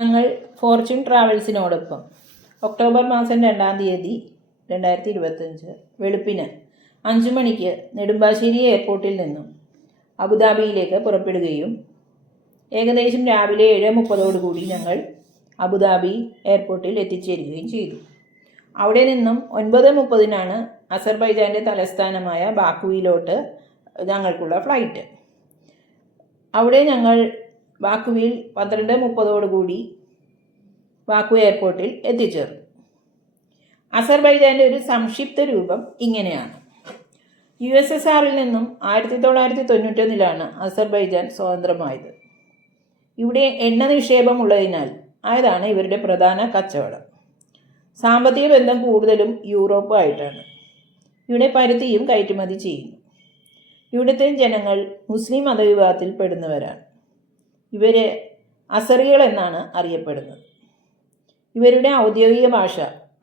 ഞങ്ങൾ Fortune ട്രാവൽസിനോടൊപ്പം October മാസം 2-ാം തീയതി 2025 വെളുപ്പിന് 5 മണിക്ക് നെടുമ്പാശ്ശേരി എയർപോർട്ടിൽ നിന്നും അബുദാബിയിലേക്ക് പുറപ്പെടുകയും ഏകദേശം രാവിലെ 7:30 ഞങ്ങൾ അബുദാബി എയർപോർട്ടിൽ എത്തിച്ചേരുകയും ചെയ്തു. അവിടെ നിന്നും 9:30 അസർബൈജാൻ്റെ തലസ്ഥാനമായ ബാക്കുവിലോട്ട് ഞങ്ങൾക്കുള്ള ഫ്ലൈറ്റ്. അവിടെ ഞങ്ങൾ ബാക്കുവിൽ 12:30 ബാക്കു എയർപോർട്ടിൽ എത്തിച്ചേർന്നു. അസർബൈജാൻ്റെ ഒരു സംക്ഷിപ്ത രൂപം ഇങ്ങനെയാണ്. USSRൽ നിന്നും 1991 അസർബൈജാൻ സ്വതന്ത്രമായത്. ഇവിടെ എണ്ണ നിക്ഷേപം ഉള്ളതിനാൽ ആയതാണ് ഇവരുടെ പ്രധാന കച്ചവടം. സാമ്പത്തിക ബന്ധം കൂടുതലും യൂറോപ്പുമായിട്ടാണ്. ഇവിടെ പരുത്തിയും കയറ്റുമതി ചെയ്യുന്നു. ഇവിടുത്തെ ജനങ്ങൾ മുസ്ലിം മതവിഭാഗത്തിൽ പെടുന്നവരാണ്. ഇവർ അസറികൾ എന്നാണ് അറിയപ്പെടുന്നത്. ഇവരുടെ ഔദ്യോഗിക ഭാഷ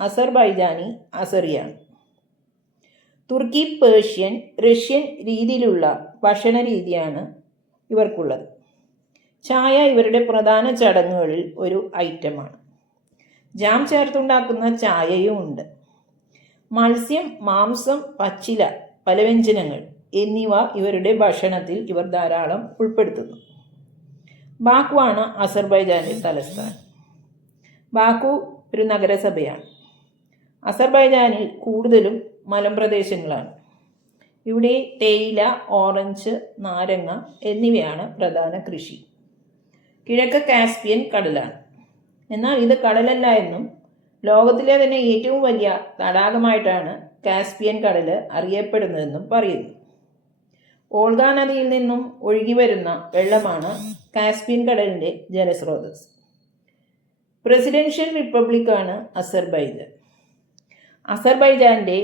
അസർബൈജാനി അസറിയാണ്. തുർക്കി, പേർഷ്യൻ, റഷ്യൻ രീതിയിലുള്ള ഭക്ഷണ രീതിയാണ് ഇവർക്കുള്ളത്. ചായ ഇവരുടെ പ്രധാന ചടങ്ങുകളിൽ ഒരു ഐറ്റമാണ്. ജാം ചേർത്തുണ്ടാക്കുന്ന ചായയും ഉണ്ട്. മത്സ്യം, മാംസം, പച്ചില, പലവ്യഞ്ജനങ്ങൾ എന്നിവ ഇവരുടെ ഭക്ഷണത്തിൽ ഇവർ ധാരാളം ഉൾപ്പെടുത്തുന്നു. ബാക്കുവാണ് അസർബൈജാൻ്റെ തലസ്ഥാനം. ബാക്കു ഒരു നഗരസഭയാണ്. അസർബൈജാനിൽ കൂടുതലും മലമ്പ്രദേശങ്ങളാണ്. ഇവിടെ തേയില, ഓറഞ്ച്, നാരങ്ങ എന്നിവയാണ് പ്രധാന കൃഷി. കിഴക്ക് കാസ്പിയൻ കടലാണ്. എന്നാൽ ഇത് കടലല്ല എന്നും ലോകത്തിലെ തന്നെ ഏറ്റവും വലിയ തടാകമായിട്ടാണ് കാസ്പിയൻ കടൽ അറിയപ്പെടുന്നതെന്നും പറയുന്നു. ഓൾഗ നദിയിൽ നിന്നും ഒഴുകി വരുന്ന വെള്ളമാണ് കാസ്പിയൻ കടലിൻ്റെ ജലസ്രോതസ്. പ്രസിഡൻഷ്യൽ റിപ്പബ്ലിക്കാണ് അസർബൈജാൻ. അസർബൈജാൻ്റെ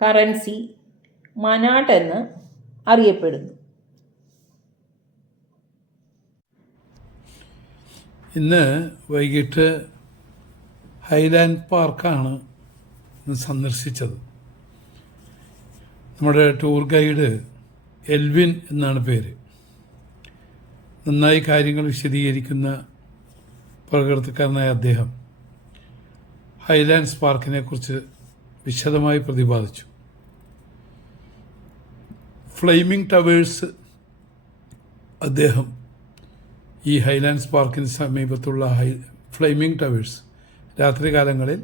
കറൻസി മനാട്ട് എന്ന് അറിയപ്പെടുന്നു. ഇന്ന് വൈകിട്ട് ഹൈലാൻഡ് പാർക്കാണ് സന്ദർശിച്ചത്. നമ്മുടെ ടൂർ ഗൈഡ് എൽവിൻ എന്നാണ് പേര്. നന്നായി കാര്യങ്ങൾ വിശദീകരിക്കുന്ന പ്രകൃതിക്കാരനായ അദ്ദേഹം ഹൈലാൻഡ്സ് പാർക്കിനെ കുറിച്ച് വിശദമായി പ്രതിപാദിച്ചു. ഫ്ലെയിമിംഗ് ടവേഴ്സ് അദ്ദേഹം ഈ ഹൈലാൻഡ്സ് പാർക്കിന് സമീപത്തുള്ള ഫ്ലെയിമിംഗ് ടവേഴ്സ് രാത്രികാലങ്ങളിൽ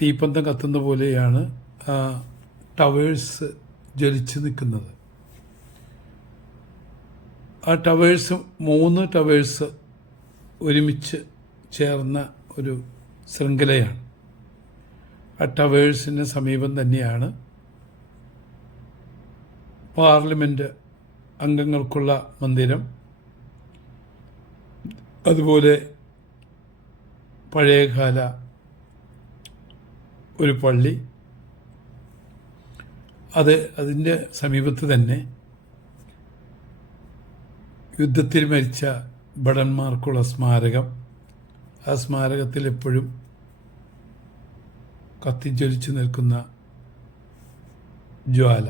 തീപ്പന്തം കത്തുന്ന പോലെയാണ് ആ ടവേഴ്സ് ജ്വലിച്ച് നിൽക്കുന്നത്. ആ ടവേഴ്സ് 3 ടവേഴ്സ് ഒരുമിച്ച് ചേർന്ന ഒരു ശൃംഖലയാണ്. ആ ടവേഴ്സിന് സമീപം തന്നെയാണ് പാർലമെൻറ്റ് അംഗങ്ങൾക്കുള്ള മന്ദിരം, അതുപോലെ പഴയകാല ഒരു പള്ളി. അതിൻ്റെ സമീപത്ത് തന്നെ യുദ്ധത്തിൽ മരിച്ച ഭടന്മാർക്കുള്ള സ്മാരകം. ആ സ്മാരകത്തിൽ എപ്പോഴും കത്തിജ്വലിച്ച് നിൽക്കുന്ന ജ്വാല.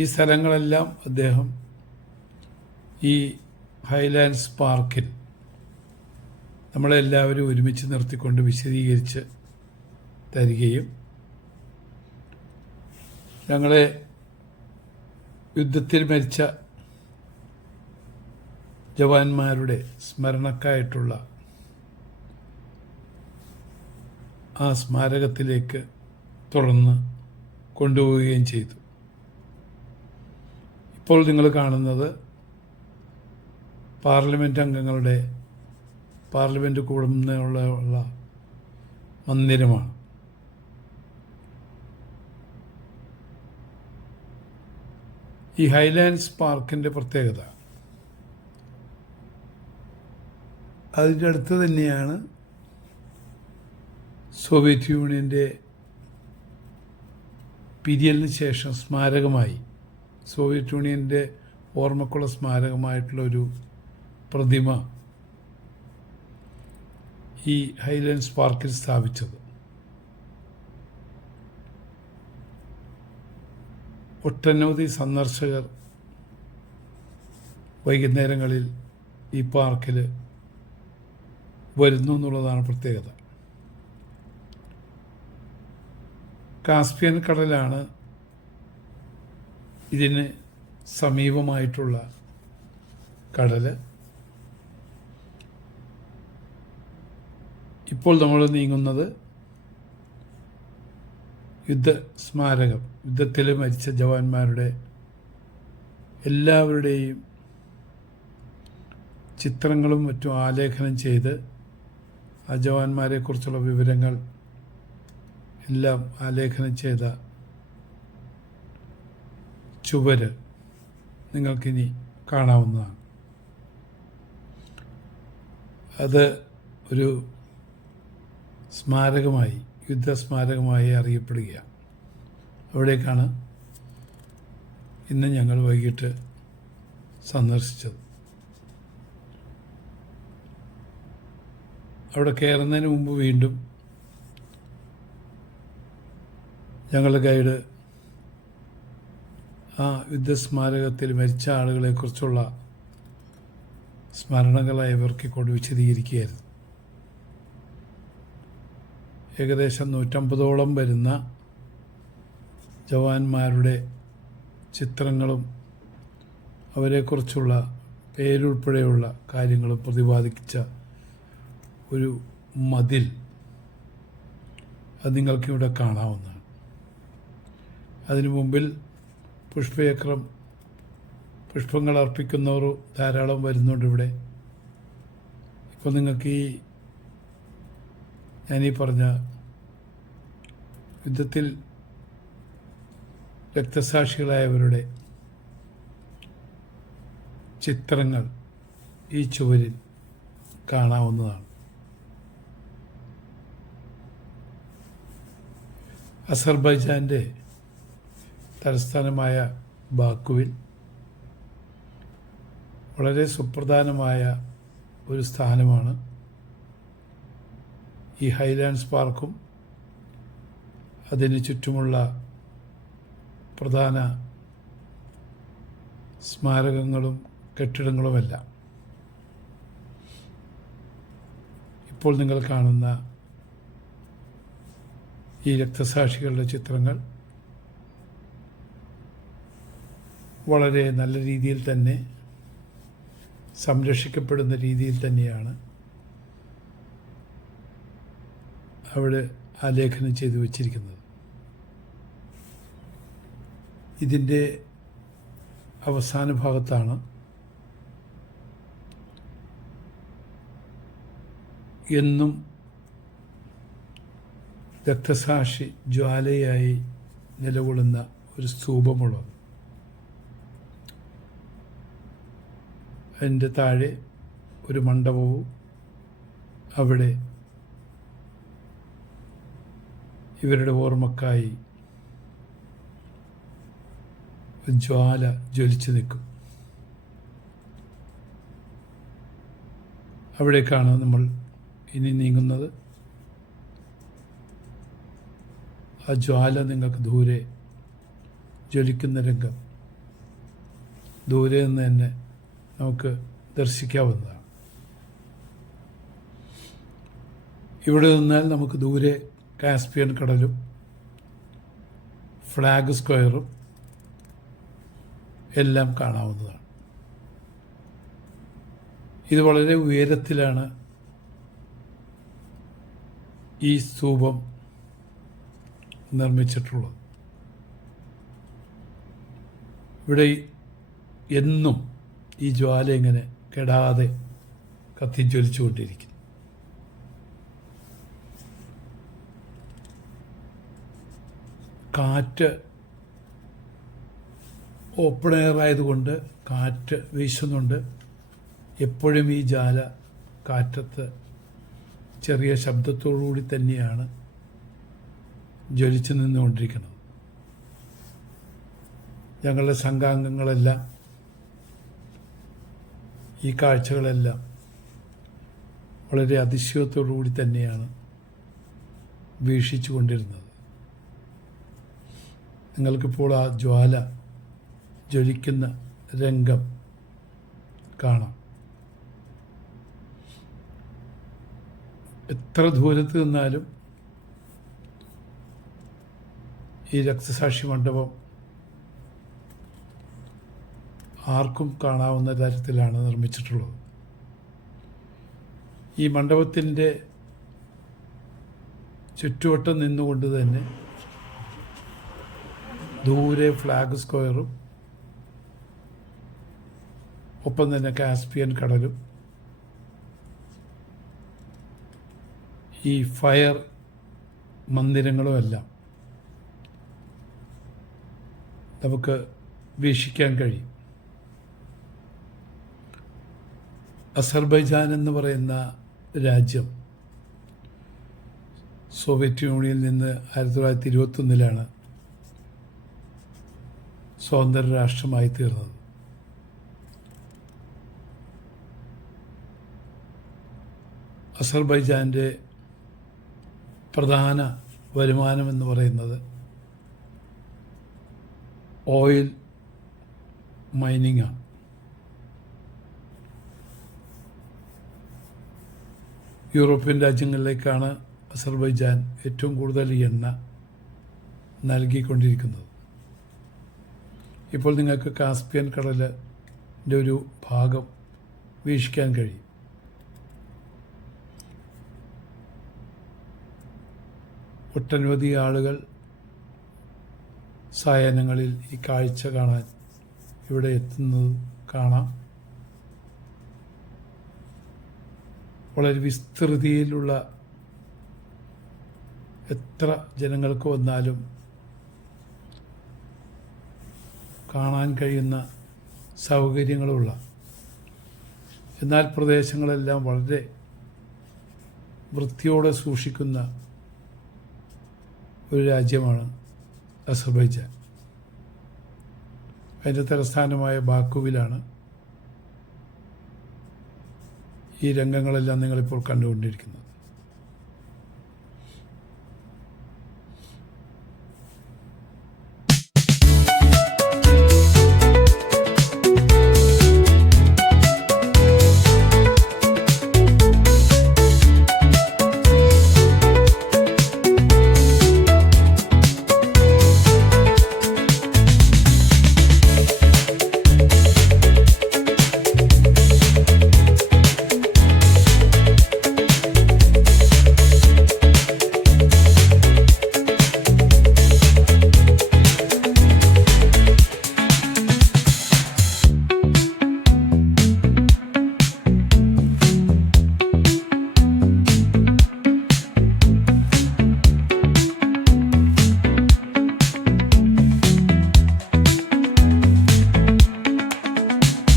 ഈ സ്ഥലങ്ങളെല്ലാം അദ്ദേഹം ഈ ഹൈലാൻഡ്സ് പാർക്കിൽ നമ്മളെല്ലാവരും ഒരുമിച്ച് നിർത്തിക്കൊണ്ട് വിശദീകരിച്ച് തരികയും ഞങ്ങളെ യുദ്ധത്തിൽ മരിച്ച ജവാന്മാരുടെ സ്മരണക്കായിട്ടുള്ള ആ സ്മാരകത്തിലേക്ക് തുടർന്ന് കൊണ്ടുപോവുകയും ചെയ്തു. ഇപ്പോൾ നിങ്ങൾ കാണുന്നത് പാർലമെൻറ്റ് അംഗങ്ങളുടെ പാർലമെൻറ്റ് കൂടുന്നതിനുള്ള മന്ദിരമാണ്. ഈ ഹൈലാൻഡ്സ് പാർക്കിൻ്റെ പ്രത്യേകത അതിൻ്റെ അടുത്ത് തന്നെയാണ് സോവിയറ്റ് യൂണിയൻ്റെ പിരിയലിന് ശേഷം സ്മാരകമായി സോവിയറ്റ് യൂണിയൻ്റെ ഓർമ്മക്കുള്ള സ്മാരകമായിട്ടുള്ള ഒരു പ്രതിമ ഈ ഹൈലാൻഡ്സ് പാർക്കിൽ സ്ഥാപിച്ചത്. ഒട്ടനവധി സന്ദർശകർ വൈകുന്നേരങ്ങളിൽ ഈ പാർക്കിൽ വരുന്നു എന്നുള്ളതാണ് പ്രത്യേകത. കാസ്പിയൻ കടലാണ് ഇതിന് സമീപമായിട്ടുള്ള കടൽ. ഇപ്പോൾ നമ്മൾ നീങ്ങുന്നത് യുദ്ധസ്മാരകം, യുദ്ധത്തിൽ മരിച്ച ജവാന്മാരുടെ എല്ലാവരുടെയും ചിത്രങ്ങളും മറ്റും ആലേഖനം ചെയ്ത് ആ ജവാന്മാരെക്കുറിച്ചുള്ള വിവരങ്ങൾ എല്ലാം ആലേഖനം ചെയ്ത ചുവര് നിങ്ങൾക്കിനി കാണാവുന്നതാണ്. അത് ഒരു സ്മാരകമായി, യുദ്ധസ്മാരകമായി അറിയപ്പെടുകയാണ്. അവിടേക്കാണ് ഇന്ന് ഞങ്ങൾ വൈകിട്ട് സന്ദർശിച്ചത്. അവിടെ കയറുന്നതിന് മുമ്പ് വീണ്ടും ഞങ്ങളുടെ ഗൈഡ് ആ യുദ്ധസ്മാരകത്തിൽ മരിച്ച ആളുകളെക്കുറിച്ചുള്ള സ്മരണകളായി ഇവർക്കൊണ്ട് വിശദീകരിക്കുകയായിരുന്നു. ഏകദേശം 150ഓളം വരുന്ന ജവാന്മാരുടെ ചിത്രങ്ങളും അവരെക്കുറിച്ചുള്ള പേരുൾപ്പെടെയുള്ള കാര്യങ്ങളും പ്രതിപാദിച്ച ഒരു മതിൽ അത് നിങ്ങൾക്കിവിടെ കാണാവുന്നതാണ്. അതിനു മുമ്പിൽ പുഷ്പചക്രം, പുഷ്പങ്ങൾ അർപ്പിക്കുന്നവർ ധാരാളം വരുന്നുണ്ട് ഇവിടെ. ഇപ്പോൾ നിങ്ങൾക്ക് ഞാനീ പറഞ്ഞ യുദ്ധത്തിൽ രക്തസാക്ഷികളായവരുടെ ചിത്രങ്ങൾ ഈ ചുവരിൽ കാണാവുന്നതാണ്. അസർബൈജാൻ്റെ തലസ്ഥാനമായ ബാക്കുവിൽ വളരെ സുപ്രധാനമായ ഒരു സ്ഥാനമാണ് ഈ ഹൈലാൻഡ്സ് പാർക്കും അതിന് ചുറ്റുമുള്ള പ്രധാന സ്മാരകങ്ങളും കെട്ടിടങ്ങളുമെല്ലാം. ഇപ്പോൾ നിങ്ങൾ കാണുന്ന ഈ രക്തസാക്ഷികളുടെ ചിത്രങ്ങൾ വളരെ നല്ല രീതിയിൽ തന്നെ സംരക്ഷിക്കപ്പെടുന്ന രീതിയിൽ തന്നെയാണ് അവിടെ ആലേഖനം ചെയ്തു വച്ചിരിക്കുന്നത്. ഇതിൻ്റെ അവസാന ഭാഗത്താണ് എന്നും രക്തസാക്ഷി ജ്വാലയായി നിലകൊള്ളുന്ന ഒരു സ്തൂപമുള്ളത്. അതിൻ്റെ താഴെ ഒരു മണ്ഡപവും അവിടെ ഇവരുടെ ഓർമ്മക്കായി ജ്വാല ജ്വലിച്ചു നിൽക്കും. അവിടേക്കാണ് നമ്മൾ ഇനി നീങ്ങുന്നത്. ആ ജ്വാല നിങ്ങൾക്ക് ദൂരെ ജ്വലിക്കുന്ന രംഗം ദൂരെ നിന്ന് തന്നെ നമുക്ക് ദർശിക്കാവുന്നതാണ്. ഇവിടെ നിന്നാൽ നമുക്ക് ദൂരെ കാസ്പിയൻ കടലും ഫ്ലാഗ് സ്ക്വയറും എല്ലാം കാണാവുന്നതാണ്. ഇത് വളരെ ഉയരത്തിലാണ് ഈ സ്തൂപം നിർമ്മിച്ചിട്ടുള്ളത്. ഇവിടെ എന്നും ഈ ജ്വാല ഇങ്ങനെ കെടാതെ കത്തിജ്വലിച്ചുകൊണ്ടിരിക്കുന്നു. കാറ്റ് ഓപ്പൺ എയർ ആയതുകൊണ്ട് കാറ്റ് വീശുന്നുണ്ട്. എപ്പോഴും ഈ ജ്വാല കാറ്റത്ത് ചെറിയ ശബ്ദത്തോടുകൂടി തന്നെയാണ് ജ്വലിച്ചു നിന്നുകൊണ്ടിരിക്കുന്നത്. ഞങ്ങളുടെ സംഘാംഗങ്ങളെല്ലാം ഈ കാഴ്ചകളെല്ലാം വളരെ അതിശയത്തോടുകൂടി തന്നെയാണ് വീക്ഷിച്ചു കൊണ്ടിരുന്നത്. നിങ്ങൾക്കിപ്പോൾ ആ ജ്വാല ജ്വലിക്കുന്ന രംഗം കാണാം. എത്ര ദൂരത്ത് നിന്നാലും ഈ രക്തസാക്ഷി മണ്ഡപം ആർക്കും കാണാവുന്ന തരത്തിലാണ് നിർമ്മിച്ചിട്ടുള്ളത്. ഈ മണ്ഡപത്തിൻ്റെ ചുറ്റുവട്ടം നിന്നുകൊണ്ട് തന്നെ ദൂരെ ഫ്ലാഗ് സ്ക്വയറും ഒപ്പം തന്നെ കാസ്പിയൻ കടലും ഈ ഫയർ മന്ദിരങ്ങളുമെല്ലാം നമുക്ക് വീക്ഷിക്കാൻ കഴിയും. അസർബൈജാൻ എന്ന് പറയുന്ന രാജ്യം സോവിയറ്റ് യൂണിയനിൽ നിന്ന് 1921 സ്വതന്ത്ര രാഷ്ട്രമായി തീർന്നത്. അസർബൈജാൻ്റെ പ്രധാന വരുമാനമെന്ന് പറയുന്നത് ഓയിൽ മൈനിങ് ആണ്. യൂറോപ്യൻ രാജ്യങ്ങളിലേക്കാണ് അസർബൈജാൻ ഏറ്റവും കൂടുതൽ എണ്ണ നൽകിക്കൊണ്ടിരിക്കുന്നത്. ഇപ്പോൾ നിങ്ങൾക്ക് കാസ്പിയൻ കടലിൻ്റെ ഒരു ഭാഗം വീക്ഷിക്കാൻ കഴിയും. ഒട്ടനവധി ആളുകൾ സായാഹ്നങ്ങളിൽ ഈ കാഴ്ച കാണാൻ ഇവിടെ എത്തുന്നത് കാണാം. വളരെ വിസ്തൃതിയിലുള്ള എത്ര ജനങ്ങൾക്ക് വന്നാലും കാണാൻ കഴിയുന്ന സൗകര്യങ്ങളുള്ള, എന്നാൽ പ്രദേശങ്ങളെല്ലാം വളരെ വൃത്തിയോടെ സൂക്ഷിക്കുന്ന ഒരു രാജ്യമാണ് അസർബൈജാൻ. അതിൻ്റെ തലസ്ഥാനമായ ബാക്കുവിലാണ് ഈ രംഗങ്ങളെല്ലാം നിങ്ങളിപ്പോൾ കണ്ടുകൊണ്ടിരിക്കുന്നത്.